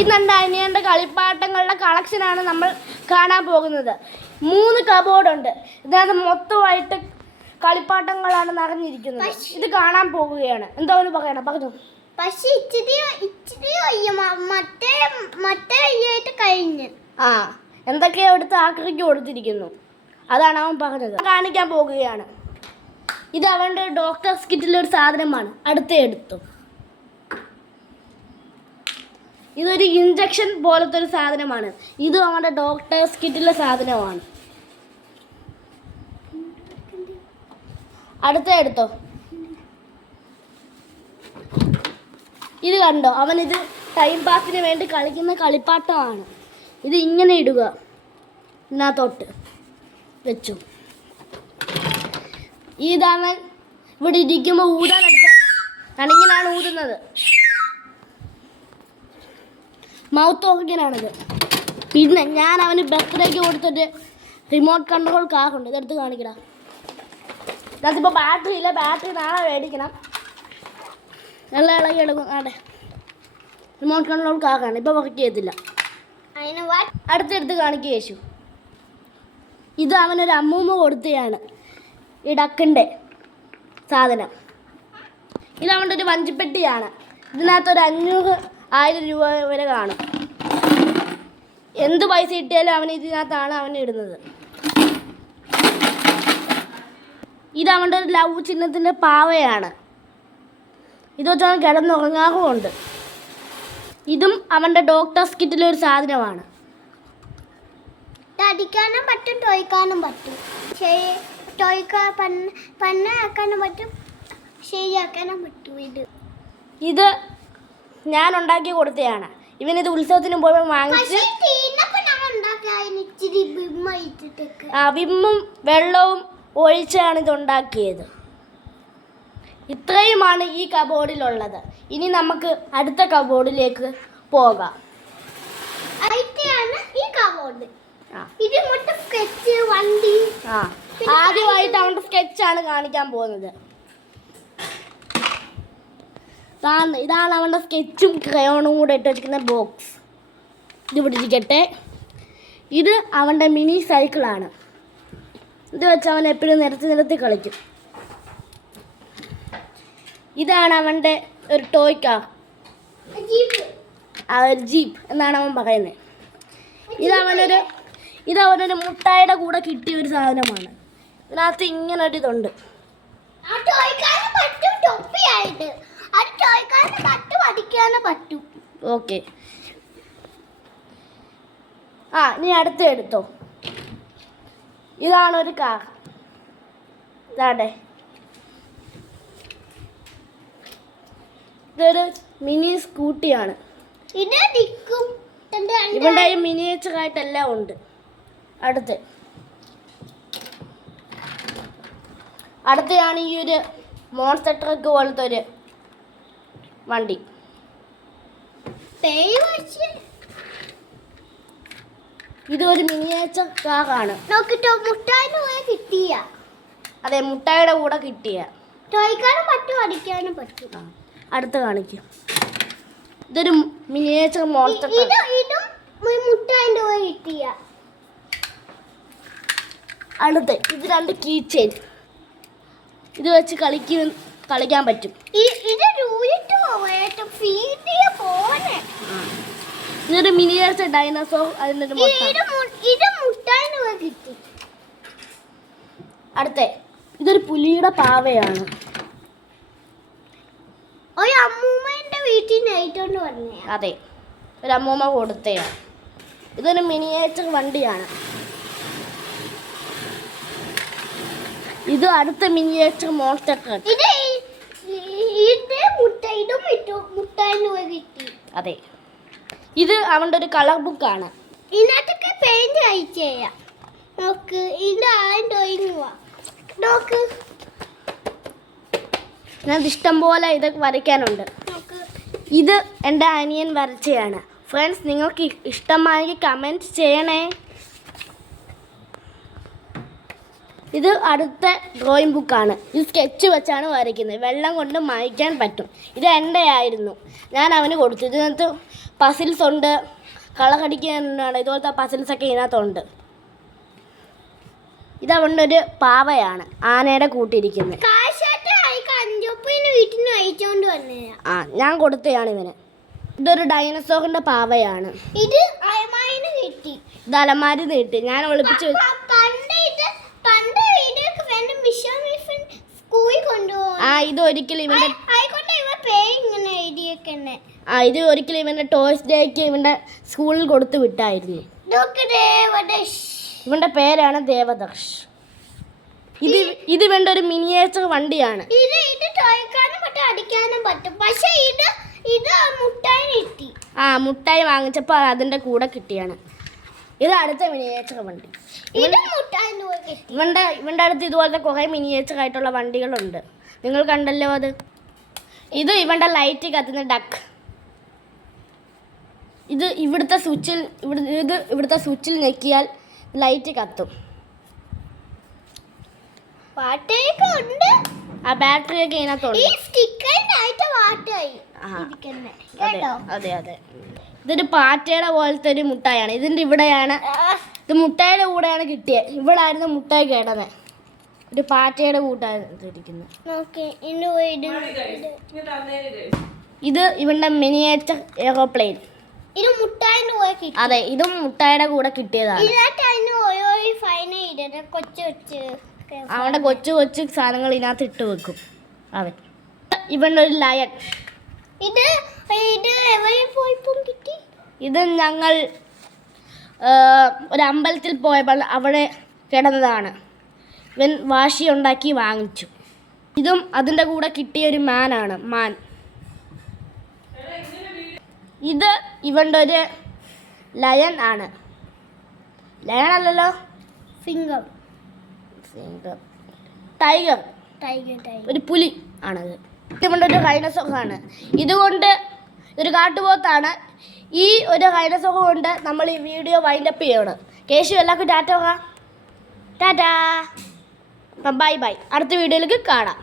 ഇന്ന് എൻ്റെ അനിയൻ്റെ കളിപ്പാട്ടങ്ങളുടെ കളക്ഷനാണ് നമ്മൾ കാണാൻ പോകുന്നത്. 3 കബോർഡുണ്ട്. ഇതിനകത്ത് മൊത്തമായിട്ട് കളിപ്പാട്ടങ്ങളാണ് നിറഞ്ഞിരിക്കുന്നത്. ഇത് കാണാൻ പോകുകയാണ്. എന്താ ഒന്ന് പറയണം, പറഞ്ഞു. പക്ഷെ ഇച്ചിരി മറ്റേ കഴിഞ്ഞ് എന്തൊക്കെയോ എടുത്ത് ആക്രിക്ക് കൊടുത്തിരിക്കുന്നു. അതാണ് അവൻ പറഞ്ഞത്. കാണിക്കാൻ പോകുകയാണ്. ഇത് അവൻ്റെ ഡോക്ടേഴ്സ് കിറ്റിലൊരു സാധനമാണ്. എടുത്തു. ഇതൊരു ഇഞ്ചക്ഷൻ പോലത്തെ ഒരു സാധനമാണ്. ഇത് അവൻ്റെ ഡോക്ടേഴ്സ് കിറ്റിലെ സാധനമാണ്. എടുത്തോ. ഇത് കണ്ടോ, അവനിത് ടൈം പാസിന് വേണ്ടി കളിക്കുന്ന കളിപ്പാട്ടമാണ്. ഇത് ഇങ്ങനെ ഇടുക, ഇതിനകത്തോട്ട് വെച്ചു. ഇതവൻ ഇവിടെ ഇരിക്കുമ്പോൾ ഊതാനെടുത്ത ഇങ്ങനെയാണ് ഊതുന്നത്. മൗത്ത് ഓർഗനാണിത്. പിന്നെ ഞാൻ അവന് ബർത്ത്ഡേക്ക് കൊടുത്തിട്ട് റിമോട്ട് കൺട്രോൾ കാറുണ്ട്. ഇതെടുത്ത് കാണിക്കണം. ഇതിനകത്തിപ്പോൾ ബാറ്ററി ഇല്ല. ബാറ്ററി നാളെ മേടിക്കണം. എല്ലാം ഇളകി എടുക്കും. റിമോട്ട് കൺട്രോൾ കാറാണ്. ഇപ്പോൾ വർക്ക് ചെയ്യത്തില്ല. അടുത്തെടുത്ത് കാണിക്കുക യേശു. ഇത് അവനൊരു അമ്മൂമ്മ കൊടുത്തതാണ്. ഈ ഡക്കിൻ്റെ സാധനം. ഇത് അവൻ്റെ ഒരു വഞ്ചിപ്പെട്ടിയാണ്. ഇതിനകത്തൊരു 500,000 രൂപ വരെ കാണും. എന്ത് പൈസ കിട്ടിയാലും അവൻ ഇതിനകത്താണ് അവൻ ഇടുന്നത്. ഇത് അവൻ്റെ ഒരു ലവ് ചിഹ്നത്തിൻ്റെ പാവയാണ്. ഇത് വെച്ച് അവൻ കിടന്നുറങ്ങാറുമുണ്ട്. ഇതും അവൻ്റെ ഡോക്ടേഴ്സ് കിറ്റിലെ ഒരു സാധനമാണ്. അടിക്കാനും പറ്റും, ടോയ്ക്കാനും പറ്റും. പന്നാക്കാനും പറ്റും, ശരിയാക്കാനും പറ്റും. ഇത് ഞാൻ ഉണ്ടാക്കി കൊടുത്തതാണ്. ഇവനിത് ഉത്സവത്തിന് പോയപ്പോൾ വാങ്ങിച്ച് വിമ്മും വെള്ളവും ഒഴിച്ചാണ് ഇത് ഉണ്ടാക്കിയത്. ഇത്രയുമാണ് ഈ കബോർഡിലുള്ളത്. ഇനി നമുക്ക് അടുത്ത കബോർഡിലേക്ക് പോകാം. ആദ്യമായിട്ട് അവൻ്റെ സ്കെച്ചാണ് കാണിക്കാൻ പോകുന്നത്. ഇതാണ് അവൻ്റെ സ്കെച്ചും ക്രയോണും കൂടെ ഇട്ട് വെച്ചിരിക്കുന്ന ബോക്സ്. ഇത് പിടിച്ചിരിക്കട്ടെ. ഇത് അവൻ്റെ മിനി സൈക്കിളാണ്. ഇത് വെച്ച് അവൻ എപ്പോഴും നിരത്തി കളിക്കും. ഇതാണ് അവൻ്റെ ഒരു ടോയ് കാർ, ഒരു ജീപ്പ് എന്നാണ് അവൻ പറയുന്നത്. ഇതവനൊരു മുട്ടായിയുടെ കൂടെ കിട്ടിയ ഒരു സാധനമാണ്. ഇതിനകത്ത് ഇങ്ങനൊരിതുണ്ട്. ഓക്കെ. ഇനി എടുത്തോ. ഇതാണൊരു കാർ. ഇതൊരു മിനി സ്കൂട്ടിയാണ്. ഇവിടെ മിനിയേച്ചറായിട്ടെല്ലാം ഉണ്ട്. അടുത്താണ് ഈ ഒരു മോൺസ്റ്റർ ട്രക്ക് പോലത്തെ ഒരു വണ്ടി. ഇതൊരു മിനിയേച്ചർ കാറാണ്. അതെ, മുട്ടായിയുടെ കൂടെ കിട്ടിയ. അടിക്കാനും പറ്റും. അടുത്ത് കാണിക്കും. ഇതൊരു മിനിയേച്ചർ മോൺസ്റ്റർ. ഇത് 2 കീ ചെയിൻ. ഇത് വെച്ച് കളിക്കാൻ പറ്റും. ഇതൊരു മിനിയേച്ചർ ഡൈനോസോർ. അതിനൊരു ഇതൊരു പുലിയുടെ പാവയാണ്. അതെ, ഒരു അമ്മൂമ്മ കൊടുത്തയാണ്. ഇതൊരു മിനിയേച്ചർ വണ്ടിയാണ്. ഇത് അടുത്ത മിനിയേച്ചർ മോൺസ്റ്റർ ട്രക്ക്. അതെ, ഇത് അവൻ്റെ ഒരു കളർ ബുക്കാണ്. ഇതിനകത്ത് ഇഷ്ടം പോലെ ഇത് വരയ്ക്കാനുണ്ട്. ഇത് എൻ്റെ അനിയൻ വരച്ചതാണ്. ഫ്രണ്ട്സ്, നിങ്ങൾക്ക് ഇഷ്ടമായെങ്കിൽ കമൻറ്റ് ചെയ്യണേ. ഇത് അടുത്ത ഡ്രോയിങ് ബുക്കാണ്. ഇത് സ്കെച്ച് വെച്ചാണ് വരയ്ക്കുന്നത്. വെള്ളം കൊണ്ട് മായ്ക്കാൻ പറ്റും. ഇത് എൻ്റെ ആയിരുന്നു, ഞാൻ അവന് കൊടുത്തു. ഇതിനകത്ത് പസിൽസ് ഉണ്ട്, കളകടിക്കാനാണ്. ഇതുപോലത്തെ പസിൽസൊക്കെ ഇതിനകത്തുണ്ട്. ഇത് അവൻ്റെ ഒരു പാവയാണ്, ആനയുടെ കൂട്ടിരിക്കുന്നത്. ആ, ഞാൻ കൊടുത്തതാണ് ഇവന്. ഇതൊരു ഡൈനസോറിന്റെ പാവയാണ്. ഇത് അലമാരിന്ന് കിട്ടി. ഇത് അലമാരിന്ന് കിട്ടി, ഞാൻ ഒളിപ്പിച്ച് ഇത് ഒരിക്കലും ഇവന്റെ ഇത് ഒരിക്കലും ഇവന്റെ ടോയ്സ് ഡേക്ക് ഇവന്റെ സ്കൂളിൽ കൊടുത്തു വിട്ടായിരുന്നു. ഇവന്റെ പേരാണ് ദേവദർശ്. ഇത് ഇവന്റെ ഒരു മിനിയേച്ചർ വണ്ടിയാണ്. മുട്ടായി വാങ്ങിച്ചപ്പോൾ അതിന്റെ കൂടെ കിട്ടിയാണ്. ഇത് അടുത്ത മിനിയേച്ചർ വണ്ടി. ഇവന്റെ അടുത്ത് ഇതുപോലത്തെ കുറേ മിനിയേച്ചർ ആയിട്ടുള്ള വണ്ടികളുണ്ട്. നിങ്ങൾ കണ്ടല്ലോ അത്. ഇത് ഇവന്റെ ലൈറ്റ് കത്തുന്ന ഡക്ക്. ഇത് ഇവിടുത്തെ സ്വിച്ചിൽ ഞെക്കിയാൽ ലൈറ്റ് കത്തും. ആ ബാറ്ററിയൊക്കെ ഇതിനകത്തുണ്ട്. അതെ അതെ, ഇതൊരു പാറ്റയുടെ പോലത്തെ ഒരു മുട്ടായാണ്. ഇതിന്റെ ഇവിടെയാണ്, ഇത് മുട്ടായുടെ കൂടെയാണ് കിട്ടിയത്. ഇവിടെ ആയിരുന്നു മുട്ടായി കേട്ടത്. ഒരു പാറ്റയുടെ കൂട്ടായിരുന്നു ഇരിക്കുന്നത്. ഇത് ഇവന്റെ മിനിയേച്ചർ എയറോപ്ലെയിൻ. അതെ, ഇതും മുട്ടായുടെ കൂടെ കിട്ടിയതാണ്. അവന്റെ കൊച്ചു കൊച്ചു സാധനങ്ങൾ ഇതിനകത്ത് ഇട്ട് വെക്കും അവൻ. ഇവന്റെ ഒരു ലയൺ. ഇത് ഞങ്ങൾ ഒരു അമ്പലത്തിൽ പോയപ്പോൾ അവിടെ കിടന്നതാണ്. ഇവൻ വാശി ഉണ്ടാക്കി വാങ്ങിച്ചു. ഇതും അതിൻ്റെ കൂടെ കിട്ടിയ ഒരു മാനാണ്, മാൻ. ഇത് ഇവൻ്റെ ഒരു ലയൺ ആണ്. ലയൺ അല്ലല്ലോ, സിംഗം. ടൈഗർ, ഒരു പുലി ആണത്. ഇവൻ്റെ ഒരു ഡൈനോസോറാണ്. ഇതുകൊണ്ട് ഒരു കാട്ടുപോത്താണ്. ഈ ഒരു ഡൈനോസോർ കൊണ്ട് നമ്മൾ ഈ വീഡിയോ വൈൻഡപ്പ് ചെയ്യണം. കേശു എല്ലാവർക്കും ടാറ്റ. Tata, bye bye. അടുത്ത വീഡിയോയിലേക്ക് കാണാം.